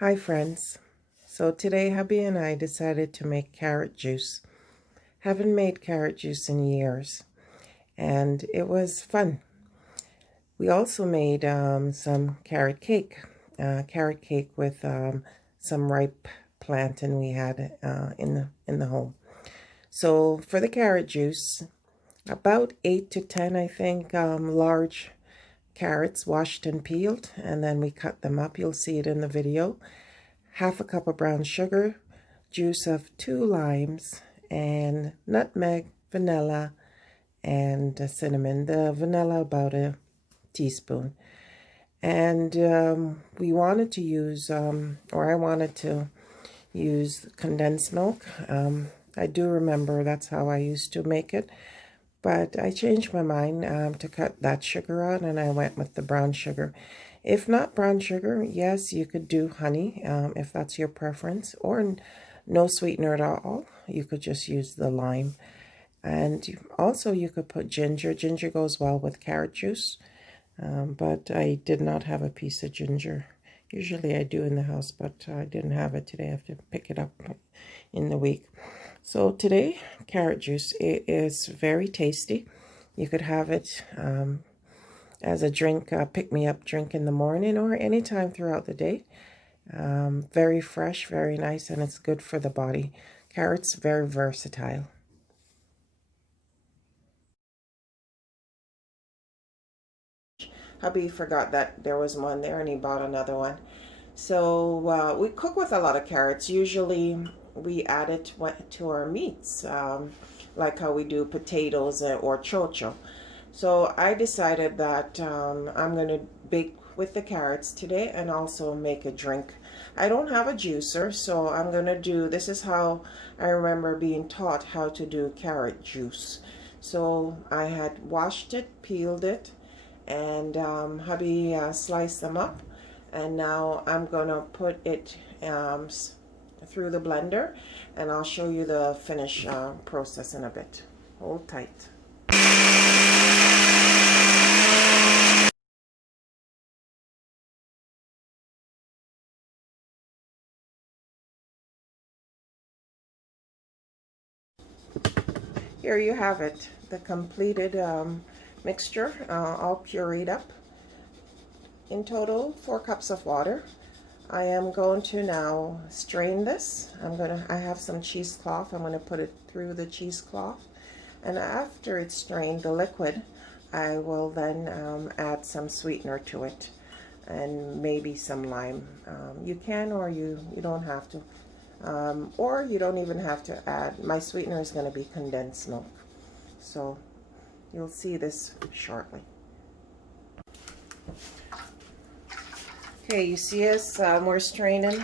Hi friends. So today hubby and I decided to make carrot juice. Haven't made carrot juice in years and it was fun. We also made some carrot cake with some ripe plantain we had in the home. So for the carrot juice, about 8 to 10 I think large carrots washed and peeled, and then we cut them up. You'll see it in the video. Half a cup of brown sugar, juice of 2 limes, and nutmeg, vanilla, and cinnamon. The vanilla about a teaspoon. And we wanted to use, or I wanted to use condensed milk. I do remember that's how I used to make it. But I changed my mind to cut that sugar out, and I went with the brown sugar. If not brown sugar, yes, you could do honey if that's your preference, or no sweetener at all. You could just use the lime. And also you could put ginger. Ginger goes well with carrot juice, but I did not have a piece of ginger. Usually I do in the house, but I didn't have it today. I have to pick it up in the week. So today, carrot juice, it is very tasty. You could have it as a drink, pick-me-up drink in the morning or anytime throughout the day. Very fresh, very nice, and it's good for the body. Carrots, very versatile. Hubby forgot that there was one there and he bought another one. So we cook with a lot of carrots. Usually we add it to our meats, like how we do potatoes or chocho. So I decided that I'm going to bake with the carrots today and also make a drink. I don't have a juicer, so I'm going to do, this is how I remember being taught how to do carrot juice. So I had washed it, peeled it, and hubby sliced them up. And now I'm going to put it through the blender, and I'll show you the finish process in a bit. Hold tight. Here you have it, the completed mixture, all pureed up. In total, 4 cups of water. I am going to now strain this. I have some cheesecloth. I'm going to put it through the cheesecloth. And after it's strained, the liquid, I will then add some sweetener to it and maybe some lime. You can, or you don't have to. Or you don't even have to add. My sweetener is going to be condensed milk. So you'll see this shortly. Okay, you see us, we're straining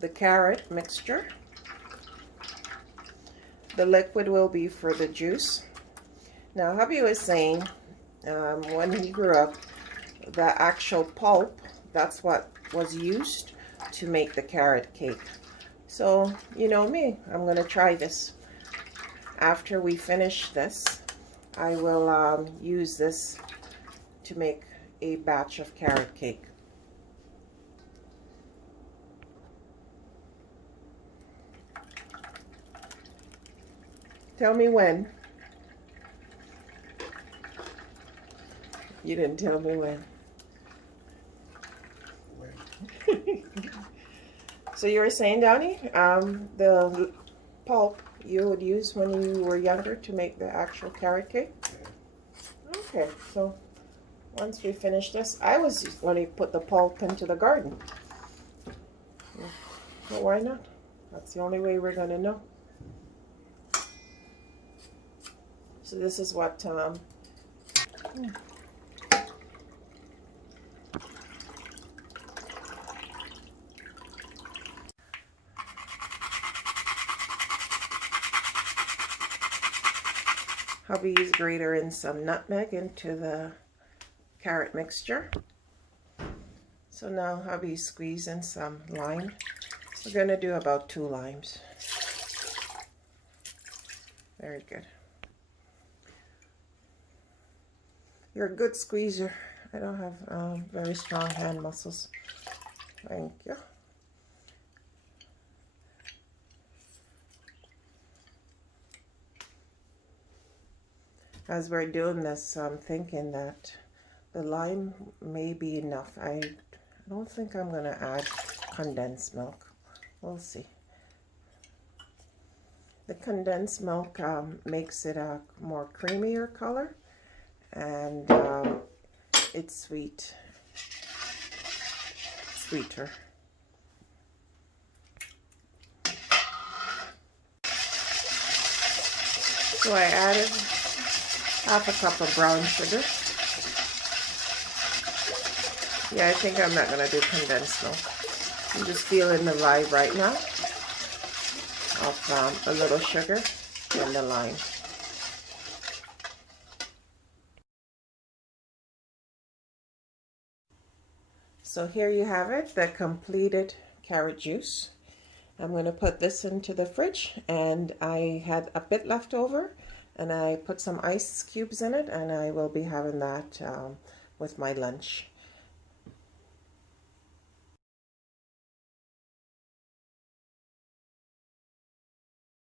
the carrot mixture. The liquid will be for the juice. Now, hubby was saying when he grew up, the actual pulp, that's what was used to make the carrot cake. So, you know me, I'm going to try this. After we finish this, I will use this to make a batch of carrot cake. Tell me when. You didn't tell me when. So you were saying, Downey, the pulp you would use when you were younger to make the actual carrot cake? Okay, so once we finish this, I was going to put the pulp into the garden. But why not? That's the only way we're going to know. So this is what hubby's grater in some nutmeg into the carrot mixture. So now hubby's squeezing some lime. We're going to do about 2 limes. Very good. You're a good squeezer. I don't have very strong hand muscles. Thank you. As we're doing this, I'm thinking that the lime may be enough. I don't think I'm going to add condensed milk. We'll see. The condensed milk makes it a more creamier color, and it's sweeter. So I added half a cup of brown sugar. Yeah, I think I'm not going to do condensed milk. I'm just feeling the vibe right now of a little sugar and the lime. So here you have it, the completed carrot juice. I'm going to put this into the fridge, and I had a bit left over, and I put some ice cubes in it, and I will be having that with my lunch.